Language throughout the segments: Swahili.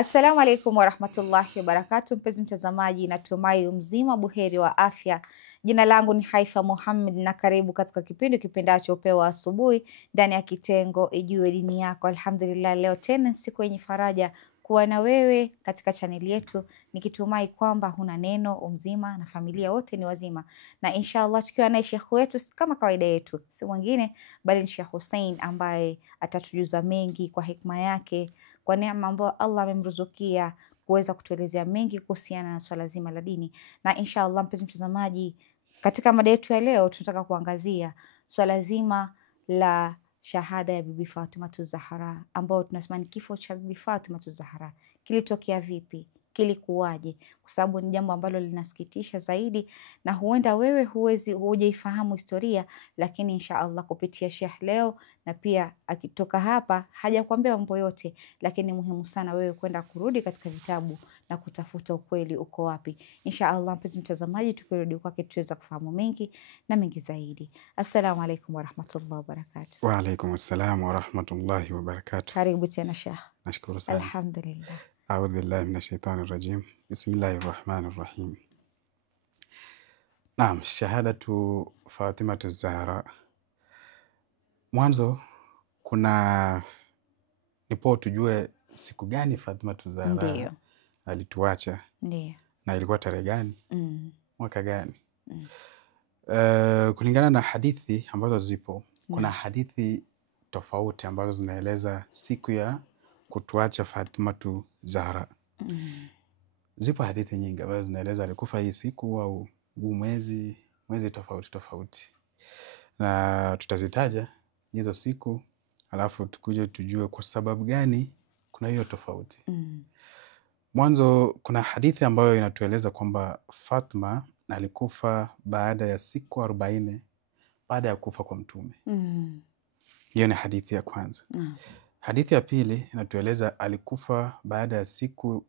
Assalamu alaikum warahmatullahi wabarakatuh. Mpenzi mtazamaji, natumai mzima buheri wa afya. Jina langu ni Haifa Muhammad na karibu katika kipindi kipendacho Upeo wa Asubuhi ndani ya kitengo Ijue Dini Yako. Alhamdulillah, leo tena siku yenye faraja kuwa na wewe katika chaneli yetu, nikitumai kwamba huna neno, umzima na familia wote ni wazima, na inshallah tukiwa naye Sheikh wetu kama kawaida yetu, si mwingine bali ni Sheikh Hussein ambaye atatujuza mengi kwa hikma yake, kwa neema ambayo Allah amemruzukia kuweza kutuelezea mengi kuhusiana na swala zima la dini. Na inshallah, mpenzi mtazamaji, katika mada yetu ya leo tunataka kuangazia swala zima la shahada ya Bibi Fatimatu Zahra, ambao tunasema ni kifo cha Bibi Fatimatu Zahra. Kilitokea vipi? Kilikuwaje? Kwa sababu ni jambo ambalo linasikitisha zaidi, na huenda wewe hujaifahamu historia, lakini insha Allah kupitia Sheikh leo, na pia akitoka hapa hajakwambia mambo yote, lakini muhimu sana wewe kwenda kurudi katika vitabu na kutafuta ukweli uko wapi. Insha Allah, mpenzi mtazamaji, tukirudi kwake tuweza kufahamu mengi na mengi zaidi. Assalamu alaikum warahmatullahi wabarakatuh. Wa alaikum assalam warahmatullahi wabarakatuh. Karibu tena Sheikh. Nashukuru sana. Alhamdulillah. A'udhu billahi minash shaitani rajim. Bismillahir rahmanir rahim. Naam, shahadatu Fatimatu Zahra. Mwanzo kuna nipo tujue siku gani Fatimatu Zahra Ndiyo. alituacha. Ndiyo. Na ilikuwa tarehe gani? Mwaka gani? Kulingana na hadithi ambazo zipo, kuna hadithi tofauti ambazo zinaeleza siku ya kutuacha Fatimatu Zahra. Zipo hadithi nyingi ambazo zinaeleza alikufa hii siku au mwezi tofauti tofauti, na tutazitaja hizo siku alafu tukuje tujue kwa sababu gani kuna hiyo tofauti. Mwanzo kuna hadithi ambayo inatueleza kwamba Fatma alikufa baada ya siku 40 baada ya kufa kwa Mtume. Hiyo ni hadithi ya kwanza. Hadithi ya pili inatueleza alikufa baada ya siku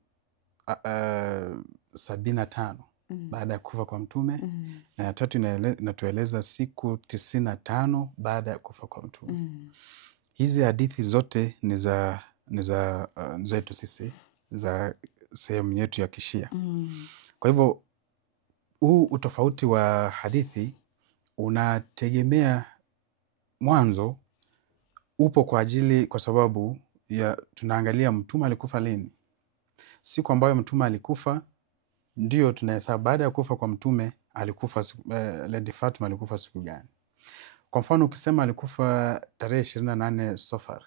75 baada ya kufa kwa Mtume. Na ya tatu inatueleza siku 95 baada ya kufa kwa Mtume. Hizi hadithi zote ni za zetu sisi, za sehemu yetu ya Kishia. Kwa hivyo huu utofauti wa hadithi unategemea, mwanzo upo kwa sababu ya tunaangalia Mtume alikufa lini. Siku ambayo Mtume alikufa ndio tunahesabu. Baada ya kufa kwa Mtume alikufa Lady Fatima alikufa siku gani? Kwa mfano ukisema alikufa tarehe 28 Safar,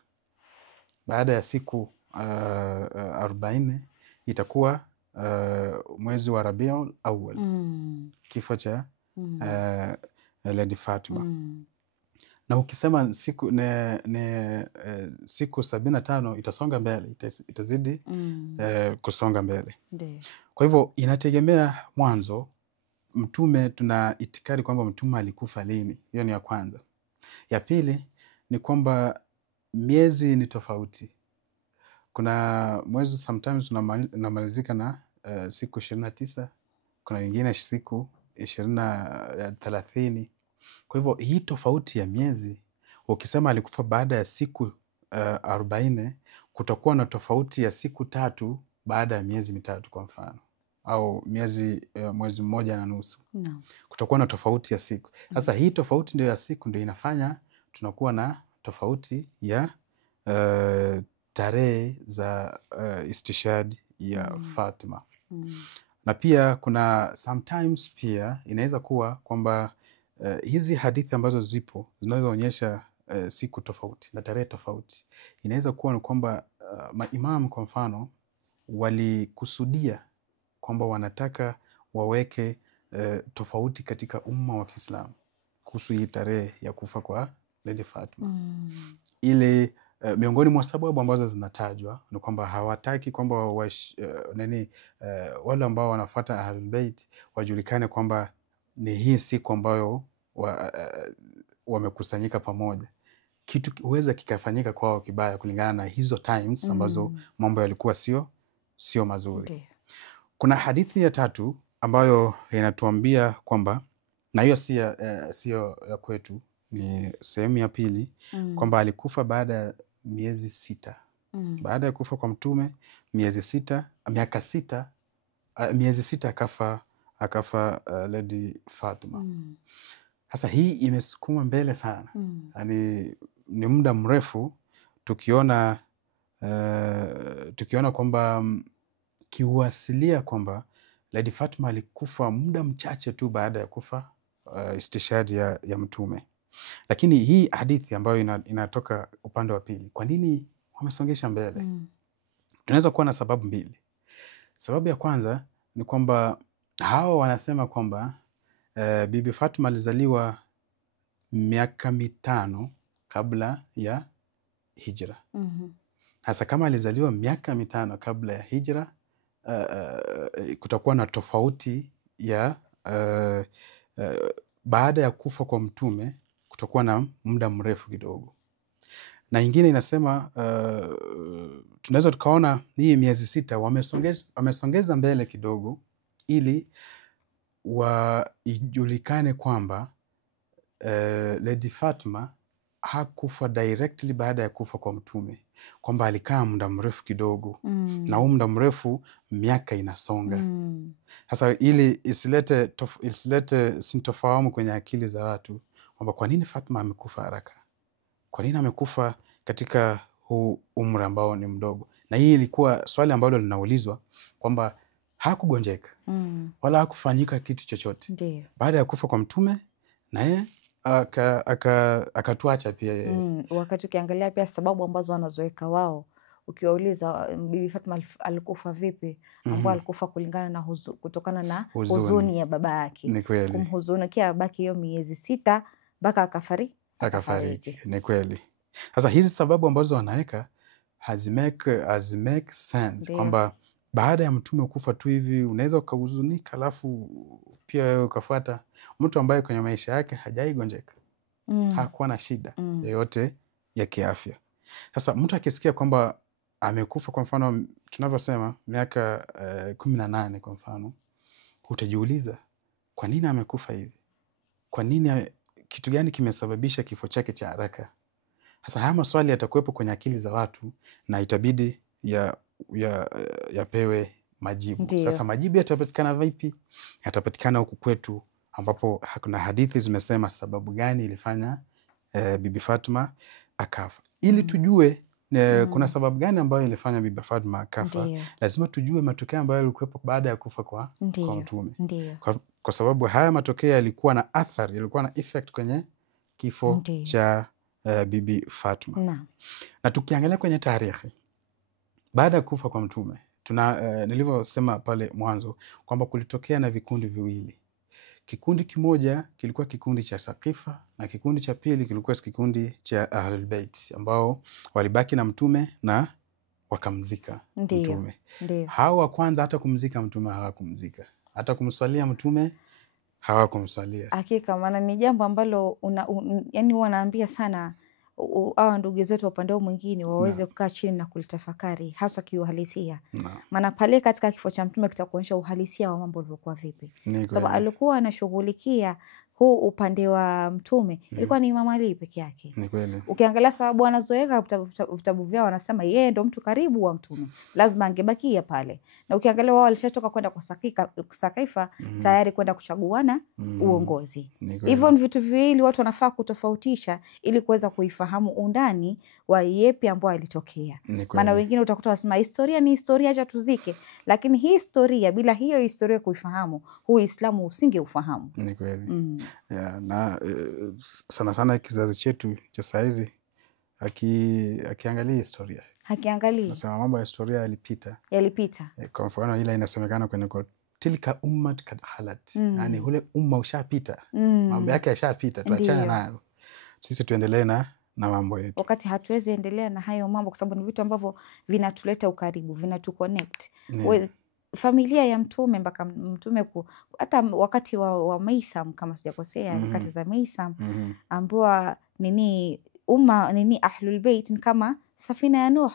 baada ya siku 40 itakuwa mwezi wa Rabiul Awwal, kifo cha Lady Fatima. Na ukisema siku siku 75 itasonga mbele, itazidi kusonga mbele. Kwa hivyo inategemea. Mwanzo Mtume, tuna itikadi kwamba Mtume alikufa lini. Hiyo ni ya kwanza. Ya pili ni kwamba miezi ni tofauti. Kuna mwezi sometimes unamalizika na siku 29, kuna wengine siku 30. Kwa hivyo hii tofauti ya miezi, ukisema alikufa baada ya siku 40, kutakuwa na tofauti ya siku 3 baada ya miezi mitatu kwa mfano, au mwezi mmoja na nusu. Kutakuwa na tofauti ya siku. Sasa hii tofauti ndio ya siku ndio inafanya tunakuwa na tofauti ya tarehe za istishhad ya Fatima. Na pia kuna sometimes pia inaweza kuwa kwamba hizi hadithi ambazo zipo zinazoonyesha siku tofauti na tarehe tofauti, inaweza kuwa ni kwamba maimamu kwa mfano walikusudia kwamba wanataka waweke tofauti katika umma wa Kiislamu kuhusu hii tarehe ya kufa kwa Lady Fatima. Ile miongoni mwa sababu ambazo zinatajwa ni kwamba hawataki kwamba wale ambao wanafuata Ahlul Bait wajulikane kwamba ni hii siku ambayo wamekusanyika pamoja. Kitu huweza kikafanyika kwao kibaya kulingana na hizo times ambazo mambo yalikuwa sio mazuri. Kuna hadithi ya tatu ambayo inatuambia kwamba, na hiyo sio ya kwetu, ni sehemu ya pili, kwamba alikufa baada ya miezi 6 Baada ya kufa kwa mtume miezi 6, miezi 6 akafa Lady Fatima. Sasa hii imesukuma mbele sana. Yani ni muda mrefu tukiona kwamba kiuasilia kwamba Lady Fatima alikufa muda mchache tu baada ya kufa istishhadi ya mtume. Lakini hii hadithi ambayo inatoka upande wa pili, kwa nini wamesongesha mbele? Tunaweza kuwa na sababu mbili. Sababu ya kwanza ni kwamba hao wanasema kwamba Bibi Fatima alizaliwa miaka 5 kabla ya hijra. Hasa kama alizaliwa miaka 5 kabla ya hijra, kutakuwa na tofauti ya baada ya kufa kwa mtume kutakuwa na muda mrefu kidogo. Na ingine inasema tunaweza tukaona hii miezi 6 wamesongeza mbele kidogo ili ijulikane kwamba Lady Fatima hakufa directly baada ya kufa kwa mtume, kwamba alikaa muda mrefu kidogo na huu muda mrefu miaka inasonga. Sasa ili isilete sintofahamu kwenye akili za watu kwamba kwa nini Fatima amekufa haraka, kwa nini amekufa katika huu umri ambao ni mdogo. Na hii ilikuwa swali ambalo linaulizwa kwamba hakugonjeka wala hakufanyika kitu chochote baada ya kufa kwa mtume, na yeye akatuacha pia yeye. Wakati ukiangalia pia sababu ambazo wanazoweka wao, ukiwauliza Bibi Fatima alikufa vipi, ambao alikufa kulingana na kutokana na huzuni ya baba yake, kumhuzunikia babake hiyo miezi 6 mpaka akafariki. Ni kweli. Sasa hizi sababu ambazo wanaweka hazimake sense, kwamba baada ya mtume kufa tu hivi unaweza ukahuzunika alafu pia wewe ukafuata mtu ambaye kwenye maisha yake hajaigonjeka, hakuwa na shida yoyote ya kiafya. Sasa mtu akisikia kwamba amekufa, kwa mfano tunavyosema miaka 18 kwa mfano, utajiuliza kwa nini amekufa hivi? Kwa nini, kitu gani kimesababisha kifo chake cha haraka? Sasa haya maswali yatakuwepo kwenye akili za watu na itabidi yapewe majibu. Ndiyo. Sasa majibu yatapatikana vipi? Yatapatikana huku kwetu ambapo kuna hadithi zimesema sababu gani ilifanya Bibi Fatima akafa. Ili tujue kuna sababu gani ambayo ilifanya Bibi Fatima akafa, lazima tujue matokeo ambayo yalikuwepo baada ya kufa kwa mtume. Kwa sababu haya matokeo yalikuwa na athari, yalikuwa na effect kwenye kifo cha Bibi Fatima. Na tukiangalia kwenye tarehe baada ya kufa kwa mtume, nilivyosema pale mwanzo kwamba kulitokea na vikundi viwili. Kikundi kimoja kilikuwa kikundi cha Saqifa na kikundi cha pili kilikuwa kikundi cha Ahlul Bait ambao walibaki na mtume na wakamzika mtume. Hao wa kwanza hata kumzika mtume hawakumzika, hata kumswalia mtume hawakumswalia. Hakika, maana ni jambo ambalo yani wanaambia sana hawa ndugu zetu wa upande mwingine waweze kukaa chini na kulitafakari hasa kiuhalisia. Maana pale katika kifo cha mtume kitakuonyesha uhalisia wa mambo ulivyokuwa vipi. Sababu alikuwa anashughulikia huu upande wa mtume ilikuwa ni Imam Ali peke yake. Ukiangalia sababu wanazoweka vitabu vyao, wanasema yeye ndo mtu karibu wa mtume, lazima angebakia pale. Na ukiangalia wao walishatoka kwenda kwa Saqifa tayari kwenda kuchaguana uongozi. Hivyo ni vitu viwili watu wanafaa kutofautisha ili kuweza kuifahamu undani wa yepi ambao alitokea. Maana wengine utakuta wasema historia ni historia, acha tuzike, lakini hii historia, bila hiyo historia kuifahamu, huu Uislamu usingeufahamu. Ni kweli. Na sana sana kizazi chetu cha saizi akiangalia historia, nasema mambo ya historia yalipita. Kwa mfano ile inasemekana kwenye tilka ummat kad khalat, yani ule umma ushapita, mambo yake yashapita, tuachane nayo, sisi tuendelee na mambo yetu. Wakati hatuwezi endelea na hayo mambo kwa sababu ni vitu ambavyo vinatuleta ukaribu, vinatuconnect. Familia ya mtume mpaka mtume hata wakati wa Maitham kama sijakosea, nyakati za Maitham ambao umma Ahlul Bait ni kama safina ya Nuh.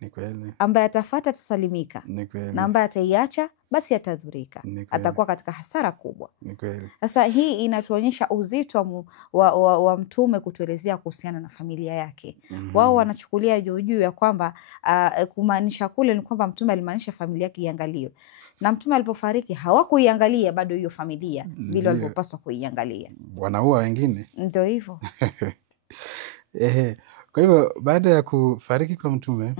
Ni kweli. Ambaye atafuata atasalimika, Ni kweli. na ambaye ataiacha basi atadhurika, Ni kweli. atakuwa katika hasara kubwa. Ni kweli. Sasa hii inatuonyesha uzito wa Mtume kutuelezea kuhusiana na familia yake. Wao wanachukulia juu ya kwamba kumaanisha kule ni kwamba Mtume alimaanisha familia yake iangaliwe, na Mtume alipofariki hawakuiangalia bado hiyo familia vile walivyopaswa kuiangalia, wanaua wengine. ndio hivyo. Kwa hivyo baada ya kufariki kwa Mtume,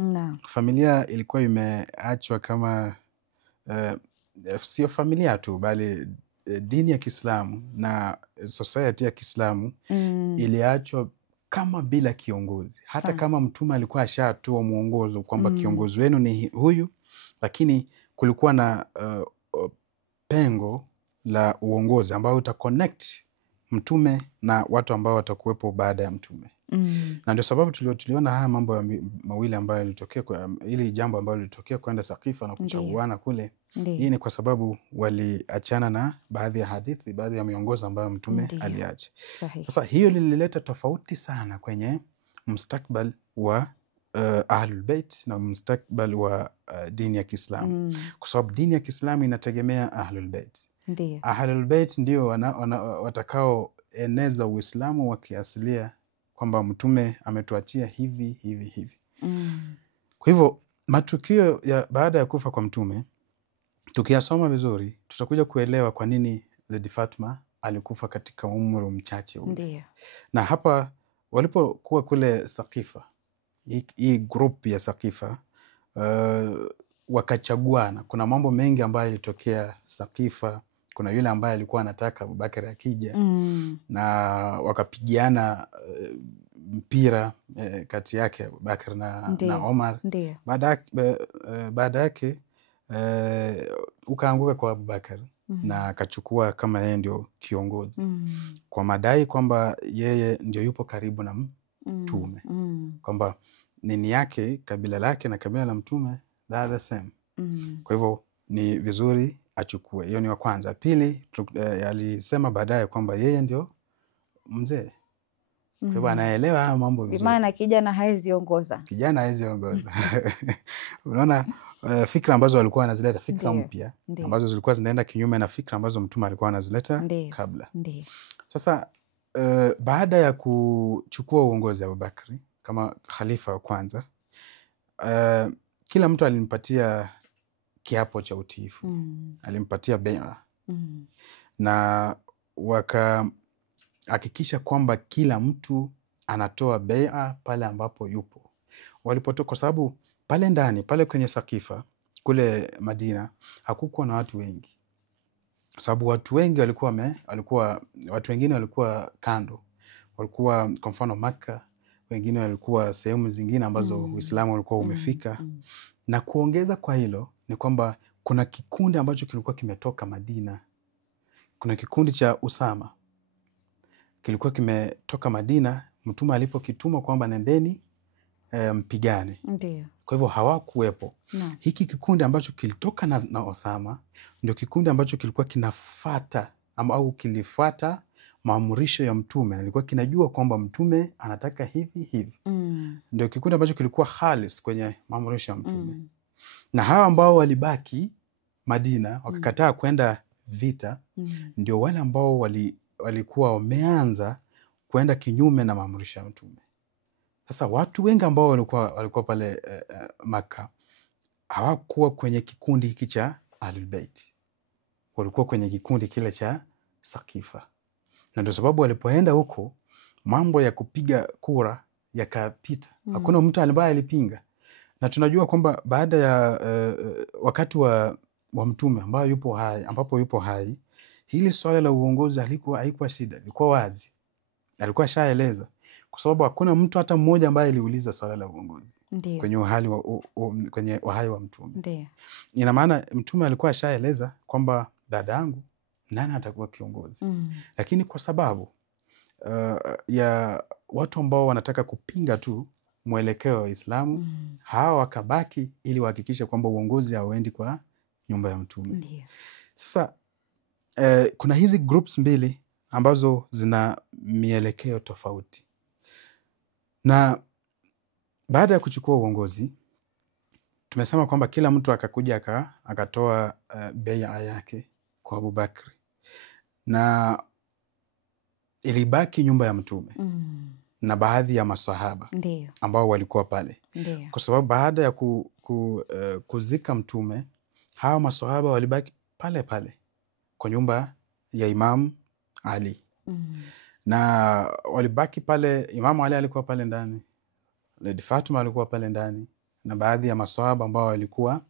familia ilikuwa imeachwa kama sio familia tu, bali dini ya Kiislamu na society ya Kiislamu iliachwa kama bila kiongozi. Hata kama Mtume alikuwa ashatoa mwongozo kwamba kiongozi wenu ni huyu, lakini kulikuwa na pengo la uongozi ambao utaconnect Mtume na watu ambao watakuwepo baada ya Mtume. Na ndio sababu tuliona haya mambo mawili ambayo yalitokea, ili jambo ambalo lilitokea kwenda Saqifa na kuchaguana kule. Hii ni kwa sababu waliachana na baadhi ya hadithi, baadhi ya miongozo ambayo Mtume aliacha. Sasa hiyo lilileta tofauti sana kwenye mustakbal wa Ahlul Bait na mustakbal wa dini ya Kiislamu. Kwa sababu dini ya Kiislamu inategemea Ahlul Bait. Ahlul Bait ndio watakao eneza Uislamu wa kiasilia, kwamba Mtume ametuachia hivi hivi hivi. Kwa hivyo matukio ya baada ya kufa kwa Mtume tukiyasoma vizuri, tutakuja kuelewa kwa nini Lady Fatma alikufa katika umri mchache ule. Na hapa walipokuwa kule Saqifa, hii group ya Saqifa wakachaguana. Kuna mambo mengi ambayo yalitokea Saqifa. Kuna yule ambaye alikuwa anataka Abubakar akija, na wakapigiana mpira kati yake Abubakar na Omar. Baada yake ukaanguka kwa Abubakar na akachukua kama yeye ndio kiongozi, kwa madai kwamba yeye ndio yupo karibu na Mtume, kwamba nini yake, kabila lake na kabila la Mtume they are the same. Kwa hivyo ni vizuri achukue. Hiyo ni wa kwanza. Pili, alisema baadaye kwamba yeye ndio mzee. Kwa hivyo anaelewa haya mambo vizuri. Maana kijana haezi ongoza. Unaona fikra ambazo walikuwa wanazileta, fikra mpya ambazo zilikuwa zinaenda kinyume na fikra ambazo Mtume alikuwa anazileta kabla. Sasa baada ya kuchukua uongozi wa Abubakar kama khalifa wa kwanza, kila mtu alimpatia kiapo cha utiifu. Alimpatia bai'a. Na wakahakikisha kwamba kila mtu anatoa bai'a pale ambapo yupo. Walipotoka, kwa sababu pale ndani, pale kwenye Saqifa kule Madina hakukuwa na watu wengi, sababu watu wengi watu wengine walikuwa kando, walikuwa kwa mfano Makka, wengine walikuwa sehemu zingine ambazo Uislamu ulikuwa umefika. Na kuongeza kwa hilo ni kwamba kuna kikundi ambacho kilikuwa kimetoka Madina. Kuna kikundi cha Usama kilikuwa kimetoka Madina, Mtume alipokituma kwamba nendeni mpigane. Kwa hivyo hawakuwepo. Hiki kikundi ambacho kilitoka na Osama ndio kikundi ambacho kilikuwa kinafuata au kilifuata maamurisho ya Mtume, na kilikuwa kinajua kwamba Mtume anataka hivi hivi. Ndio kikundi ambacho kilikuwa khalis kwenye maamurisho ya Mtume. Na hawa ambao walibaki Madina wakakataa kwenda vita, ndio wale ambao walikuwa wameanza kwenda kinyume na maamurisho ya Mtume. Sasa watu wengi ambao walikuwa pale Makka hawakuwa kwenye kikundi hiki cha Ahlul Bait, walikuwa kwenye kikundi kile cha Saqifa. Na ndio sababu walipoenda huko, mambo ya kupiga kura yakapita. Hakuna mtu ambaye alipinga. Na tunajua kwamba baada ya wakati wa Mtume ambapo yupo hai, hili swala la uongozi haikuwa shida, ilikuwa wazi. Alikuwa shaeleza, kwa sababu hakuna mtu hata mmoja ambaye aliuliza swala la uongozi kwenye uhai wa Mtume. Ina maana Mtume alikuwa shaeleza kwamba dada yangu nani atakuwa kiongozi. Lakini kwa sababu ya watu ambao wanataka kupinga tu mwelekeo wa Uislamu, hawa wakabaki ili wahakikishe kwamba uongozi hauendi kwa nyumba ya Mtume. Sasa kuna hizi groups mbili ambazo zina mielekeo tofauti. Na baada ya kuchukua uongozi, tumesema kwamba kila mtu akakuja akatoa bai'a yake kwa Abubakri, na ilibaki nyumba ya Mtume na baadhi ya maswahaba ambao walikuwa pale. Kwa sababu baada ya kuzika Mtume, hawa maswahaba walibaki pale pale kwa nyumba ya Imam Ali. Na walibaki pale, Imam Ali alikuwa pale ndani, Lady Fatuma alikuwa pale ndani, na baadhi ya maswahaba ambao walikuwa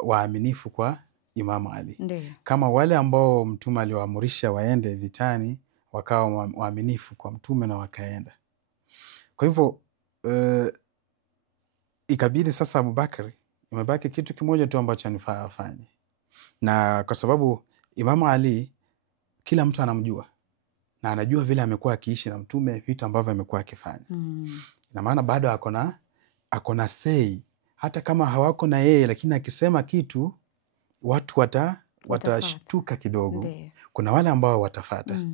waaminifu kwa Imam Ali. Kama wale ambao Mtume aliwaamurisha waende vitani, wakawa waaminifu kwa Mtume na wakaenda. Kwa hivyo ikabidi sasa Abubakari, imebaki kitu kimoja tu ambacho anifaa afanye. Na kwa sababu Imam Ali kila mtu anamjua na anajua vile amekuwa akiishi na Mtume, vitu ambavyo amekuwa akifanya. Na maana bado akona say, hata kama hawako na yeye, lakini akisema kitu watu watashtuka kidogo. Kuna wale ambao watafata.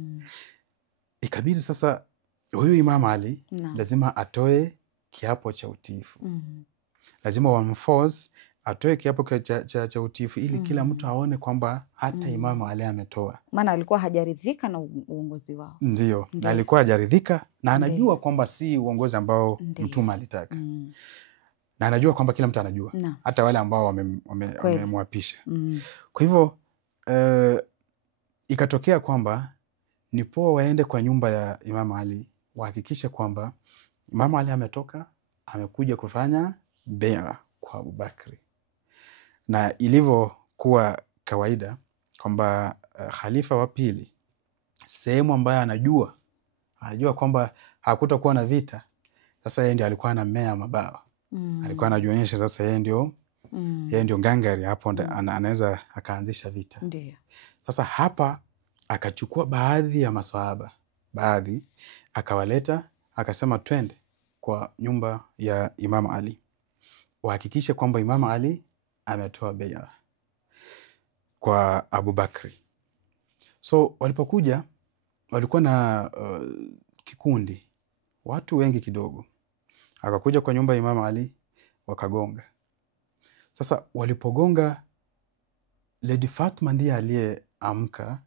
Ikabidi sasa huyu Imam Ali lazima atoe kiapo cha utiifu. Lazima wamforce atoe kiapo cha utiifu ili kila mtu aone kwamba hata Imam Ali ametoa. Maana alikuwa hajaridhika na uongozi wao. Ndio, na alikuwa hajaridhika na anajua kwamba si uongozi ambao Mtume alitaka. Na anajua kwamba kila mtu anajua. Hata wale ambao wamemwapisha. Kwa hivyo ikatokea kwamba ni poa waende kwa nyumba ya Imam Ali, wahakikishe kwamba Imam Ali ametoka, amekuja kufanya bai'a kwa Abubakri. Na ilivyokuwa kawaida kwamba khalifa wa pili, sehemu ambayo anajua kwamba hakutakuwa na vita, sasa yeye ndio alikuwa anamea mabawa. Alikuwa anajionyesha sasa yeye ndio ngangari hapo, anaweza akaanzisha vita. Sasa hapa akachukua baadhi ya maswahaba, akawaleta, akasema twende kwa nyumba ya Imam Ali, wahakikishe kwamba Imam Ali ametoa bai'a kwa Abubakri. So walipokuja walikuwa na kikundi, watu wengi kidogo. Akakuja kwa nyumba ya Imam Ali, wakagonga. Sasa walipogonga, Lady Fatuma ndiye aliyeamka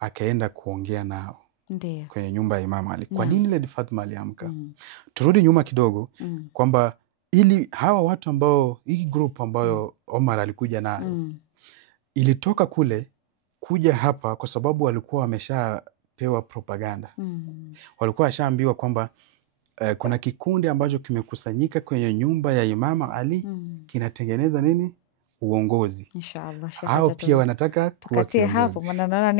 akaenda kuongea nao kwenye nyumba ya Imam Ali. Kwa nini Lady Fatuma aliamka? Turudi nyuma kidogo kwamba ili hawa watu ambao, hii group ambayo Omar alikuja nayo, ilitoka kule kuja hapa kwa sababu walikuwa wameshapewa propaganda. Walikuwa washaambiwa kwamba kuna kikundi ambacho kimekusanyika kwenye nyumba ya Imam Ali, kinatengeneza nini? Uongozi. Inshallah. Hao pia wanataka kuwa kiongozi. Hapo maana naona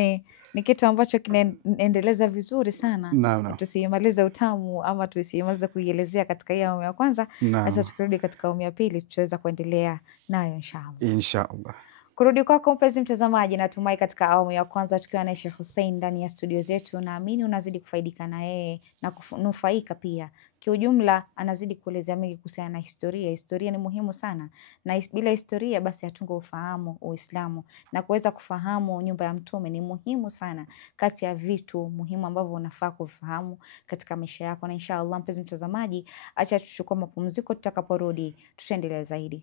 ni kitu ambacho kinaendeleza vizuri sana. Tusimalize utamu ama tusimalize kuielezea katika hii awamu ya kwanza. Sasa tukirudi katika awamu ya pili tutaweza kuendelea nayo inshallah. Kurudi kwako mpenzi mtazamaji, natumai katika awamu ya kwanza tukiwa na Sheikh Hussein ndani ya studio zetu, naamini unazidi kufaidika na yeye na kunufaika pia. Kiujumla anazidi kuelezea mengi kuhusiana na historia. Historia ni muhimu sana, na bila historia basi hatungo ufahamu Uislamu, na kuweza kufahamu nyumba ya Mtume ni muhimu sana, kati ya vitu muhimu ambavyo unafaa kufahamu katika maisha yako. Na inshallah mpenzi mtazamaji, acha tuchukue mapumziko, tutakaporudi tutaendelea zaidi.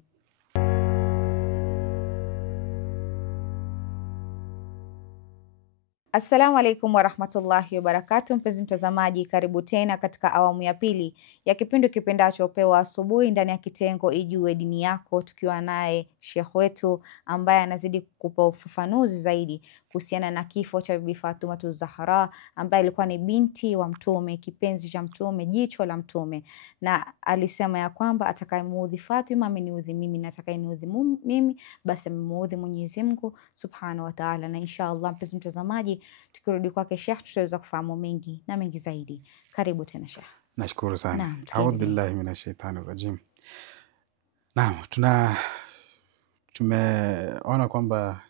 Assalamu alaikum warahmatullahi wabarakatuh. Mpenzi mtazamaji, karibu tena katika awamu ya pili ya kipindi kipendacho Upeo wa Asubuhi ndani ya kitengo Ijue Dini Yako, tukiwa naye Sheikh wetu ambaye anazidi kukupa ufafanuzi zaidi kuhusiana na kifo cha Bibi Fatuma Zahra, ambaye alikuwa ni binti wa Mtume, kipenzi cha Mtume, jicho la Mtume, na alisema ya kwamba atakayemuudhi Fatima ameniudhi mimi, na atakayeniudhi mimi basi amemuudhi Mwenyezi Mungu Subhanahu wa Ta'ala. Na inshallah mpenzi mtazamaji, tukirudi kwake Sheikh tutaweza kufahamu mengi na mengi zaidi. Karibu tena Sheikh. Nashukuru sana. A'udhu billahi minash shaitani rajim. Naam, tumeona kwamba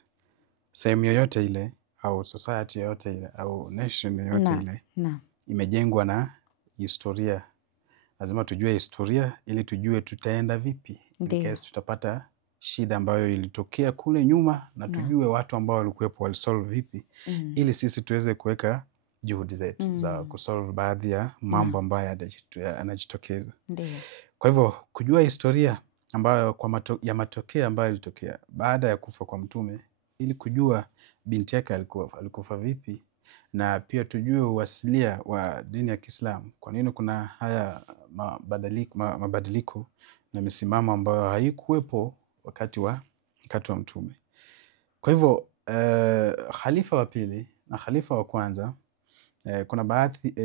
sehemu yoyote ile au society yoyote ile au nation yoyote ile imejengwa na historia. Lazima tujue historia ili tujue tutaenda vipi in case tutapata shida ambayo ilitokea kule nyuma, na tujue watu ambao walikuwepo walisolve vipi ili sisi tuweze kuweka juhudi zetu za kusolve baadhi ya mambo ambayo yanajitokeza. Kwa hivyo kujua historia ambayo ya matokeo ambayo yalitokea baada ya kufa kwa mtume, ili kujua binti yake alikufa vipi, na pia tujue uasilia wa dini ya Kiislamu. Kwa nini kuna haya mabadiliko na misimamo ambayo haikuwepo wakati wa mtume. Kwa hivyo khalifa wa pili na khalifa wa kwanza, kuna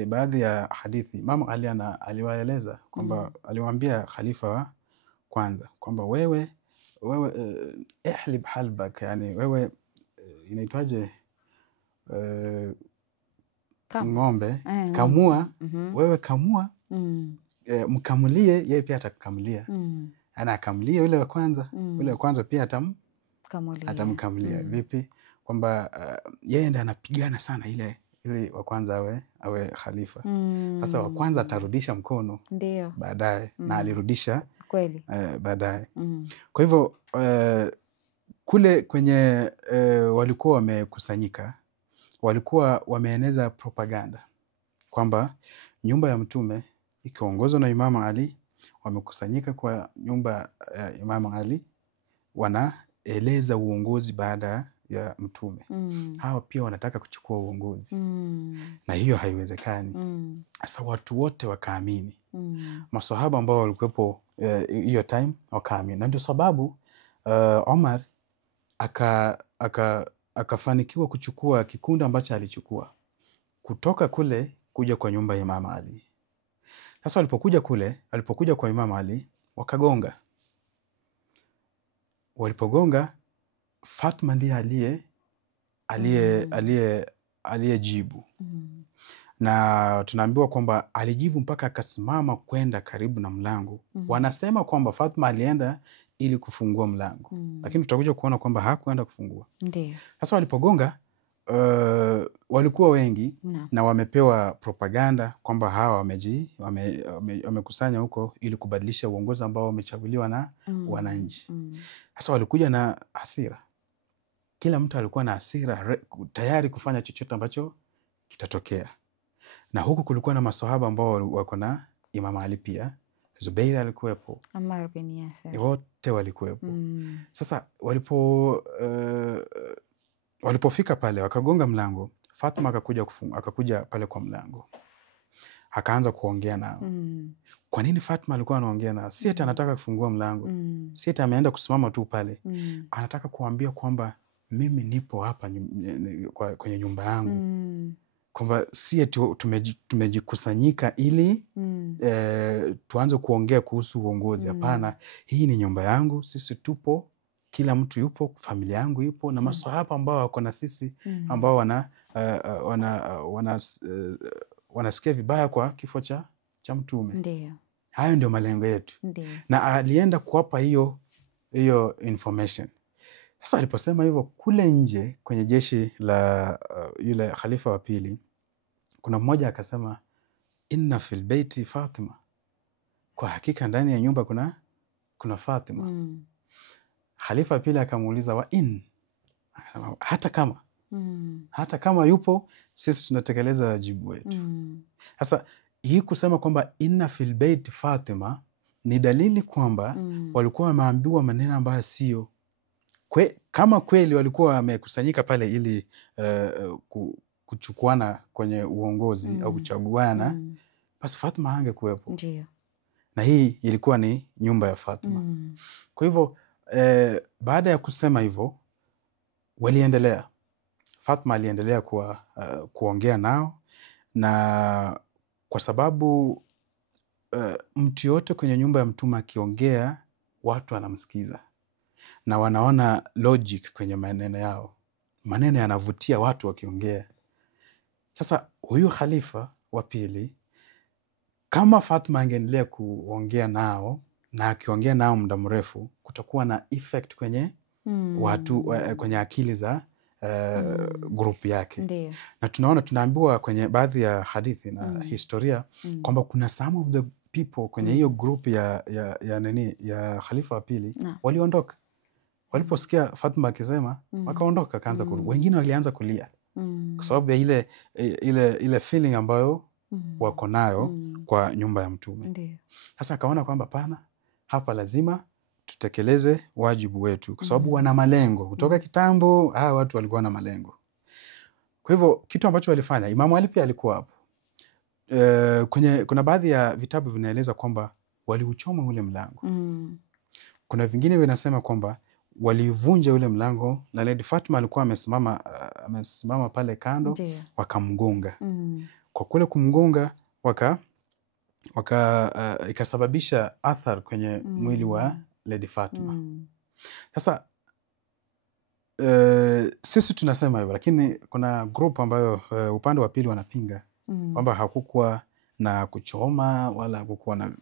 baadhi ya hadithi Imam Ali aliwaeleza kwamba aliwaambia khalifa wa kwanza kwamba wewe ihlib halbak, yani wewe inaitwaje, ng'ombe kamua, wewe kamua, mkamulie, yeye pia atakukamulia. Ana akamulie yule wa kwanza, yule wa kwanza pia atamkamulia. Vipi? Kwamba yeye ndiye anapigana sana ili wa kwanza awe khalifa. Sasa wa kwanza atarudisha mkono baadaye, na alirudisha kweli baadaye. Kwa hivyo kule kwenye walikuwa wamekusanyika, walikuwa wameeneza propaganda kwamba nyumba ya mtume ikiongozwa na Imam Ali, wamekusanyika kwa nyumba ya Imam Ali, wanaeleza uongozi baada ya mtume. Hao pia wanataka kuchukua uongozi, na hiyo haiwezekani. Sasa watu wote wakaamini, maswahaba ambao walikuwepo hiyo time wakaamini, na ndio sababu Omar akafanikiwa kuchukua kikundi ambacho alichukua kutoka kule kuja kwa nyumba ya Imam Ali. Sasa walipokuja kwa Imam Ali wakagonga. Walipogonga, Fatma ndiye aliyejibu. Na tunaambiwa kwamba alijibu mpaka akasimama kwenda karibu na mlango. Wanasema kwamba Fatma alienda ili kufungua mlango, lakini tutakuja kuona kwamba hakuenda kufungua. Ndiyo. Sasa walipogonga, walikuwa wengi na wamepewa propaganda kwamba hawa wamekusanya huko ili kubadilisha uongozi ambao wamechaguliwa na wananchi. Sasa walikuja na hasira, kila mtu alikuwa na hasira, tayari kufanya chochote ambacho kitatokea. Na huku kulikuwa na maswahaba ambao wako na Imam Ali pia. Zubair alikuwepo, Ammar bin Yasir, wote walikuwepo. Sasa walipofika pale wakagonga mlango, Fatma akakuja pale kwa mlango, akaanza kuongea nao. Kwa nini Fatma alikuwa anaongea nao? Si eti anataka kufungua mlango, si eti ameenda kusimama tu pale. Anataka kuambia kwamba mimi nipo hapa kwenye nyumba yangu, kwamba si eti tumejikusanyika ili tuanze kuongea kuhusu uongozi. Hapana, hii ni nyumba yangu, sisi tupo, kila mtu yupo, familia yangu yupo, na maswahaba ambao wako na sisi ambao wanasikia vibaya kwa kifo cha mtume. Ndiyo. Hayo ndio malengo yetu. Ndiyo. Na alienda kuwapa hiyo information. Sasa aliposema hivyo, kule nje kwenye jeshi la yule khalifa wa pili, kuna mmoja akasema, inna fil baiti Fatima, kwa hakika ndani ya nyumba kuna Fatima. Khalifa pili akamuuliza, wa in, hata kama yupo, sisi tunatekeleza wajibu wetu. Sasa hii kusema kwamba inna fil baiti Fatima ni dalili kwamba walikuwa wameambiwa maneno ambayo sio kama kweli walikuwa wamekusanyika pale ili kuchukuana kwenye uongozi au kuchaguana, basi Fatima hangekuwepo. Ndiyo. Na hii ilikuwa ni nyumba ya Fatima. Kwa hivyo baada ya kusema hivyo, waliendelea. Fatima aliendelea kuongea nao, na kwa sababu mtu yote kwenye nyumba ya mtume akiongea, watu wanamsikiza na wanaona logic kwenye maneno yao. Maneno yanavutia watu wakiongea. Sasa huyu khalifa wa pili, kama Fatima angeendelea kuongea nao na akiongea nao muda mrefu, kutakuwa na effect kwenye watu, kwenye akili za grupu yake. Ndiyo. Na tunaambiwa kwenye baadhi ya hadithi na historia kwamba kuna some of the people kwenye hiyo grupu ya khalifa wa pili waliondoka. Waliposikia Fatima akisema, wakaondoka, kaanza kurudi. Wengine walianza kulia kwa sababu ya ile feeling ambayo wako nayo kwa nyumba ya mtume. Ndiyo. Sasa akaona kwamba pana hapa lazima tutekeleze wajibu wetu, kwa sababu wana malengo kutoka kitambo. Watu walikuwa na malengo. Kwa hivyo kitu ambacho walifanya, Imamu Ali pia alikuwa hapo. Kuna baadhi ya vitabu vinaeleza kwamba waliuchoma ule mlango. Kuna vingine vinasema kwamba walivunja ule mlango, na Lady Fatma alikuwa amesimama pale kando, wakamgonga. Kwa kule kumgonga ikasababisha athar kwenye mwili wa Lady Fatma. Sasa sisi tunasema hivyo, lakini kuna group ambayo upande wa pili wanapinga kwamba hakukuwa na kuchoma wala hakukuwa na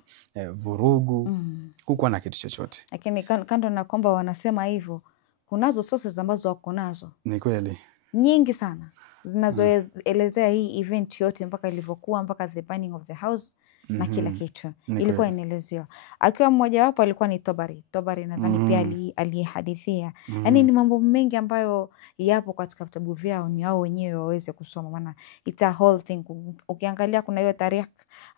vurugu, hakukuwa na kitu chochote. Lakini kando na kwamba wanasema hivyo, kunazo sources ambazo wako nazo. Ni kweli. Nyingi sana zinazoelezea hii event yote mpaka ilivyokuwa, mpaka the burning of the house na kila kitu ilikuwa inaelezewa. Akiwa mmoja wapo alikuwa ni Tobari nadhani pia aliyehadithia. Yaani ni mambo mengi ambayo yapo katika vitabu vyao, ni wao wenyewe waweze kusoma, maana it's a whole thing. Ukiangalia kuna hiyo Tarikh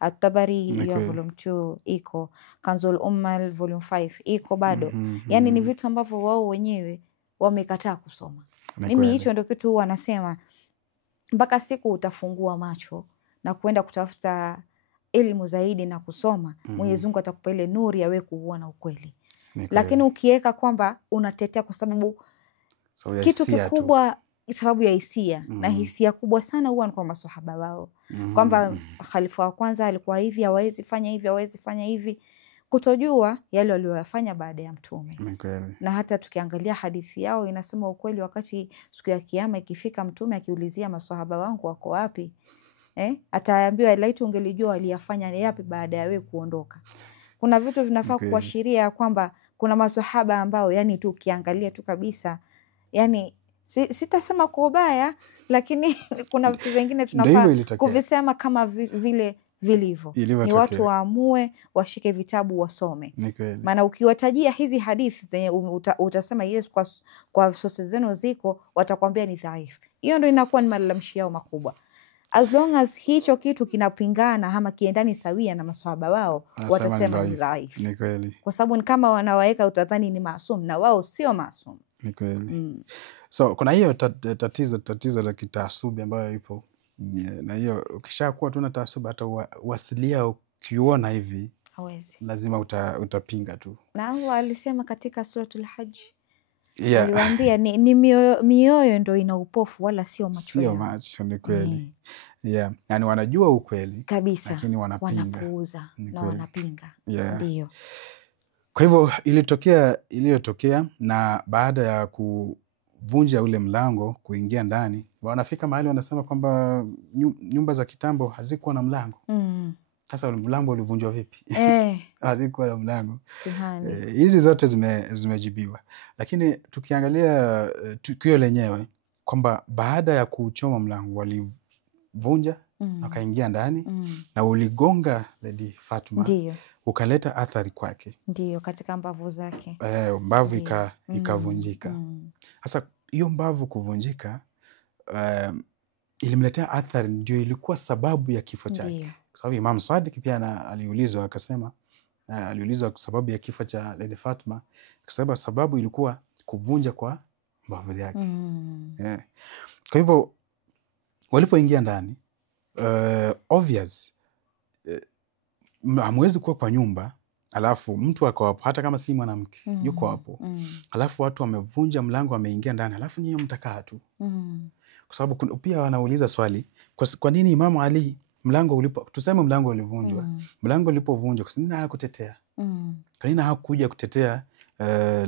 at-Tabari ya volume 2 iko, Kanzul Ummal volume 5 iko bado. Yaani ni vitu ambavyo wao wenyewe wamekataa kusoma. Mimi hicho ndio kitu huwa nasema, mpaka siku utafungua macho na kuenda kutafuta elimu zaidi na kusoma, Mwenyezi Mungu atakupa ile nuru ya wewe kuona ukweli. Lakini ukiweka kwamba unatetea kwa sababu kitu kikubwa, sababu ya hisia, na hisia kubwa sana huwa ni kwa maswahaba wao, kwamba khalifa wa kwanza alikuwa hivi, hawezi fanya hivi, hawezi fanya hivi, kutojua yale waliyofanya baada ya Mtume. Na hata tukiangalia hadithi yao inasema ukweli, wakati siku ya kiyama ikifika, Mtume akiulizia maswahaba wangu wako wapi, ataambiwa laiti ungelijua waliyafanya yapi baada ya wewe kuondoka. Kuna vitu vinafaa kuashiria kwamba kuna maswahaba ambao yani tu ukiangalia tu kabisa, yani sitasema kwa ubaya, lakini kuna vitu vingine tunafaa kuvisema kama vile vilivyo. Ni watu waamue, washike vitabu, wasome. Maana ukiwatajia hizi hadithi zenye utasema yes kwa sources zenu ziko, watakwambia ni dhaifu. Hiyo ndio inakuwa ni malalamishi yao makubwa. As long as hicho kitu kinapingana ama kiendani sawia na maswahaba wao, watasema ni dhaifu. Kwa sababu ni kama wanawaweka utadhani ni maasum, na wao sio maasum. Ni kweli. So kuna hiyo tatizo la kitaasubi ambayo ipo. Na hiyo ukishakuwa tu na taasubi, hata wasilia ukiona hivi hawezi, lazima utapinga tu. Na Allah alisema katika suratul Hajj, aliwaambia ni mioyo ndio ina upofu, wala sio macho. Sio macho, ni kweli. Yani wanajua ukweli kabisa, lakini wanapuuza na wanapinga. Ndio. Kwa hivyo iliyotokea, na baada ya kuvunja ule mlango kuingia ndani, wanafika mahali wanasema kwamba nyumba za kitambo hazikuwa na mlango. Sasa mlango ulivunjwa vipi? Hazikuwa na mlango. Hizi zote zimejibiwa. Lakini tukiangalia tukio lenyewe, kwamba baada ya kuchoma mlango walivunja, wakaingia ndani, na uligonga Lady Fatma. Ndiyo. Ukaleta athari kwake. Ndiyo, katika mbavu zake. Mbavu ikavunjika. Sasa hiyo mbavu kuvunjika ilimletea athari, ndio ilikuwa sababu ya kifo chake. Kwa sababu Imam Sadiq pia aliulizwa, akasema aliulizwa sababu ya kifo cha Lady Fatma, akasema sababu ilikuwa kuvunja kwa mbavu yake. Kwa hivyo walipoingia ndani, obvious, hamwezi kuwa kwa nyumba alafu mtu ako hapo, hata kama si mwanamke yuko hapo, alafu watu wamevunja mlango, wameingia ndani, alafu nyinyi mtakaa tu. Kwa sababu pia wanauliza swali, kwa nini Imamu Ali tuseme mlango ulivunjwa, mlango ulipovunjwa, kwa nini hakutetea? Kwa nini hakuja kutetea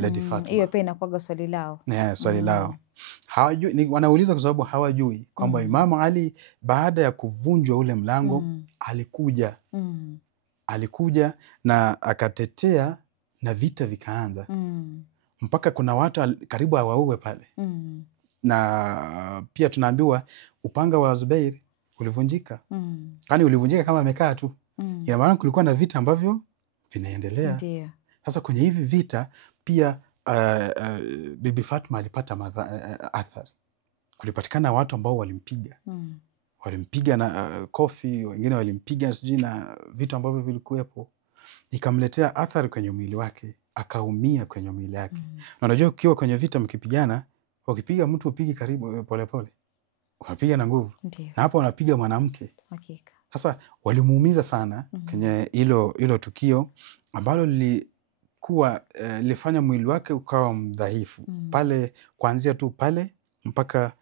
Lady Fatma? Hiyo pia inakuwa swali lao. Swali lao. Hawajui, wanauliza kwa sababu hawajui kwamba Imamu Ali baada ya kuvunjwa ule mlango alikuja na akatetea, na vita vikaanza. Mpaka kuna watu karibu hawauwe pale. Na pia tunaambiwa upanga wa Zubair ulivunjika. Yaani ulivunjika kama amekaa tu. Ina maana kulikuwa na vita ambavyo vinaendelea. Sasa kwenye hivi vita pia Bibi Fatma alipata athari. Kulipatikana watu ambao walimpiga na kofi, wengine walimpiga sijui na vitu ambavyo vilikuwepo, ikamletea athari kwenye mwili wake, akaumia kwenye mwili yake. Na unajua ukiwa kwenye vita mkipigana, ukipiga mtu upigi karibu polepole, unapiga na nguvu. Na hapo unapiga mwanamke. Hakika. Sasa walimuumiza sana kwenye hilo tukio ambalo lilifanya mwili wake ukawa mdhaifu pale, kuanzia tu pale mpaka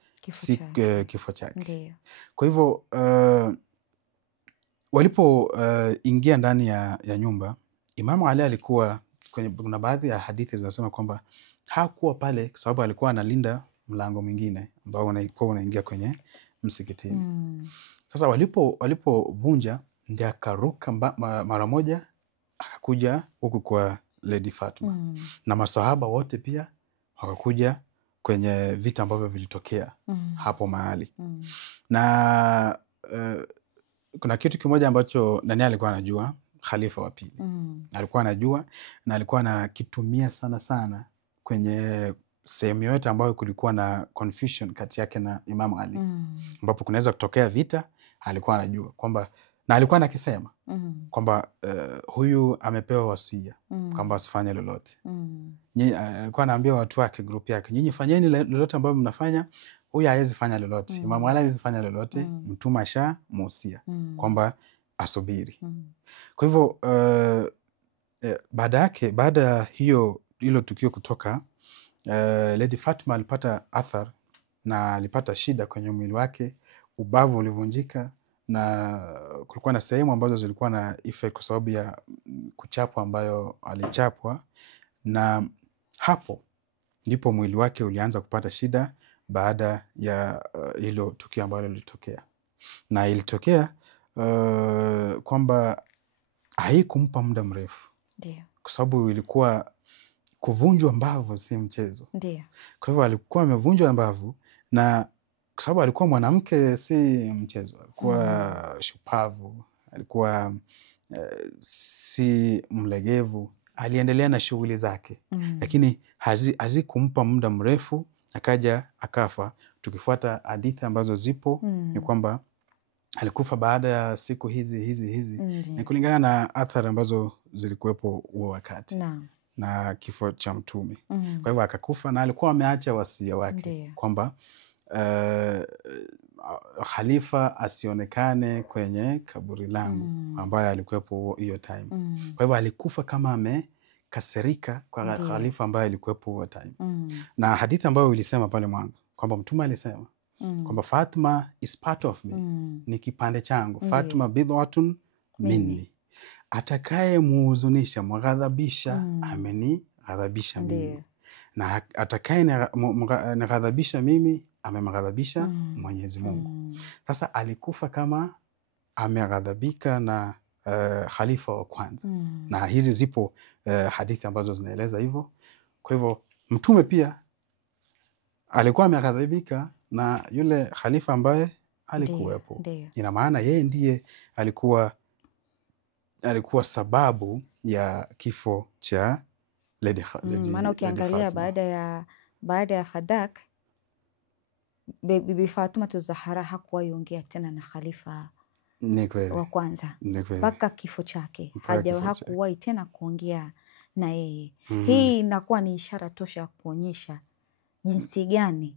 kifo chake. Kwa hivyo walipoingia ndani ya nyumba, Imamu Ali alikuwa kuna baadhi ya hadithi zinasema kwamba hakuwa pale kwa sababu alikuwa analinda mlango mwingine ambao ulikuwa unaingia kwenye msikitini. Sasa walipovunja, ndiye akaruka mara moja akakuja huku kwa Lady Fatma. Na masahaba wote pia wakakuja kwenye vita ambavyo vilitokea hapo mahali. Na kuna kitu kimoja ambacho nani alikuwa anajua, khalifa wa pili. Alikuwa anajua na alikuwa anakitumia sana sana kwenye sehemu yote ambayo kulikuwa na confusion kati yake na Imam Ali. Ambapo kunaweza kutokea vita, alikuwa anajua kwamba, na alikuwa anakisema kwamba huyu amepewa wasia kwamba asifanye lolote. Alikuwa anaambia watu wake, group yake, nyinyi fanyeni lolote ambayo mnafanya, huyu hawezi fanya lolote. Imam Ali hawezi fanya lolote, Mtume ashamuhusia kwamba asubiri. Kwa hivyo baada ya hilo tukio kutoka, Lady Fatma alipata athar na alipata shida kwenye mwili wake, ubavu ulivunjika na kulikuwa na sehemu ambazo zilikuwa na effect kwa sababu ya kuchapwa ambayo alichapwa, na hapo ndipo mwili wake ulianza kupata shida baada ya hilo tukio ambalo lilitokea. Na ilitokea kwamba haikumpa muda mrefu. Kwa sababu ilikuwa kuvunjwa mbavu si mchezo. Kwa hivyo alikuwa amevunjwa mbavu, na kwa sababu alikuwa mwanamke si mchezo. Alikuwa shupavu, alikuwa si mlegevu, aliendelea na shughuli zake. Lakini hazikumpa muda mrefu, akaja akafa. Tukifuata hadithi ambazo zipo ni kwamba alikufa baada ya siku hizi ni kulingana na athari ambazo zilikuwepo huo wakati na kifo cha Mtume. Kwa hivyo akakufa, na alikuwa ameacha wasia wake kwamba khalifa asionekane kwenye kaburi langu ambayo alikuwepo hiyo time. Kwa hivyo alikufa kama amekasirika kwa khalifa ambaye alikuwepo huo time. Na hadithi ambayo ilisema pale mwanzo kwamba Mtume alisema kwamba Fatma is part of me, ni kipande changu. Fatma bid'atun minni, atakaye muhuzunisha, mghadhabisha, amenighadhabisha mimi, na atakaye nighadhabisha mimi, amemghadhabisha Mwenyezi Mungu. Sasa alikufa kama ameghadhabika na khalifa wa kwanza. Na hizi zipo hadithi ambazo zinaeleza hivyo. Kwa hivyo Mtume pia alikuwa ameghadhabika na yule khalifa ambaye alikuwepo. Ina maana yeye ndiye alikuwa sababu ya kifo cha Lady maana ukiangalia baada ya Fadak, Bibi Fatuma Zahra hakuwahi ongea tena na khalifa wa kwanza mpaka kifo chake. Hakuwahi tena kuongea na yeye. Hii inakuwa ni ishara tosha ya kuonyesha jinsi gani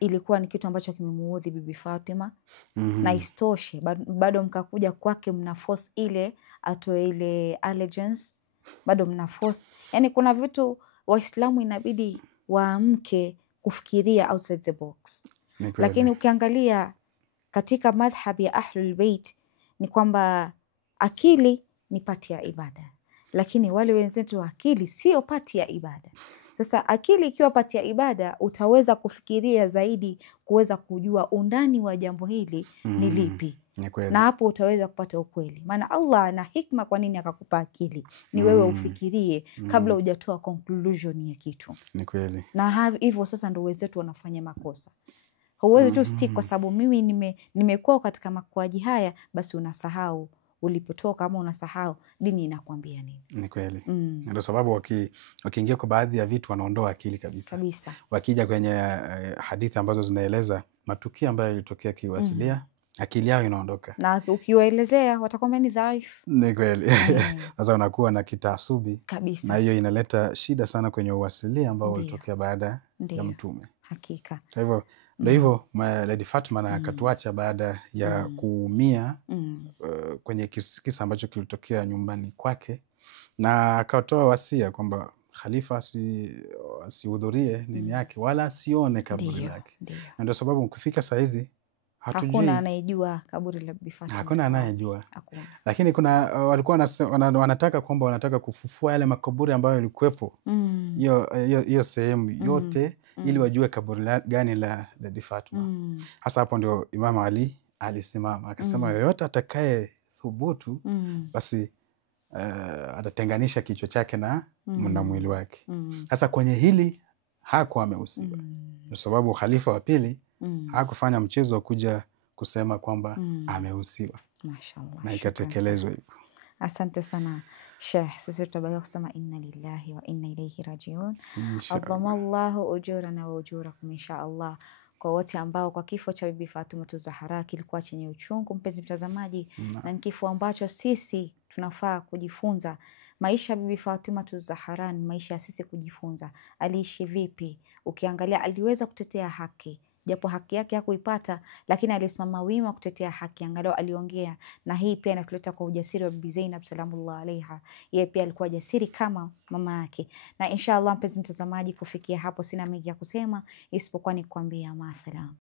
ilikuwa ni kitu ambacho kimemuudhi Bibi Fatima. Na istoshe bado mkakuja kwake, mna force ile atoe ile allegiance, bado mna force. Yani kuna vitu Waislamu inabidi waamke kufikiria outside the box. Lakini ukiangalia katika madhhab ya Ahlul Bait ni kwamba akili ni pati ya ibada, lakini wale wenzetu akili sio pati ya ibada. Sasa akili ikiwa pati ya ibada, utaweza kufikiria zaidi, kuweza kujua undani wa jambo hili ni lipi. Na hapo utaweza kupata ukweli. Maana Allah ana hikma kwa nini akakupa akili. Ni wewe ufikirie kabla hujatoa conclusion ya kitu. Ni kweli. Na hivyo sasa ndio wenzetu wanafanya makosa. Huwezi tu stick kwa sababu mimi nimekuwa katika makuaji haya, basi unasahau ulipotoka, ama unasahau dini inakwambia nini. Ni kweli. Ndio sababu wakiingia kwa baadhi ya vitu wanaondoa akili kabisa. Wakija kwenye hadithi ambazo zinaeleza matukio ambayo yalitokea kiwasilia, akili yao inaondoka. Na ukiwaelezea watakwambia ni dhaifu. Ni kweli. Sasa unakuwa na kitaasubi Kabisa. na hiyo inaleta shida sana kwenye uwasilia ambao Ndiyo. ulitokea baada Ndiyo. ya Mtume. Hakika. Kwa hivyo ndio hivyo Lady Fatma na akatuacha baada ya kuumia kwenye kisa ambacho kilitokea nyumbani kwake, na akatoa wasia kwamba khalifa asihudhurie nini yake wala asione kaburi lake. Na ndio sababu kufika saa hizi hatujui, hakuna anayejua kaburi la Bibi Fatma. Hakuna anayejua. Lakini kuna walikuwa wanataka kwamba wanataka kufufua yale makaburi ambayo yalikuwepo hiyo sehemu yote ili wajue kaburi gani la Bibi Fatma. Hasa hapo ndio Imam Ali alisimama akasema yoyote atakaye thubutu basi atatenganisha kichwa chake na mwili wake. Sasa kwenye hili hakuwa amehusiwa kwa sababu khalifa wa pili hakufanya mchezo wa kuja kusema kwamba amehusiwa. Mashaallah. Na ikatekelezwa hivyo. Asante sana Sheikh. Sisi tutabaki kusema inna lillahi wa inna ilaihi rajiun. Adhamallahu ujurana wa ujurakum inshaallah. Kwa wote ambao kwa kifo cha Bibi Fatuma Zahra kilikuwa chenye uchungu, mpenzi mtazamaji, na ni kifo ambacho sisi tunafaa kujifunza. Maisha ya Bibi Fatuma Zahra ni maisha ya sisi kujifunza. Aliishi vipi? Ukiangalia aliweza kutetea haki, japo haki yake hakuipata, lakini alisimama wima kutetea haki, angalau aliongea. Na hii pia inatuleta kwa ujasiri wa Bibi Zainab salamullah alaiha. Yeye pia alikuwa jasiri kama mama yake. Na inshallah mpenzi mtazamaji, kufikia hapo sina mengi ya kusema isipokuwa ni kuambia maasalam.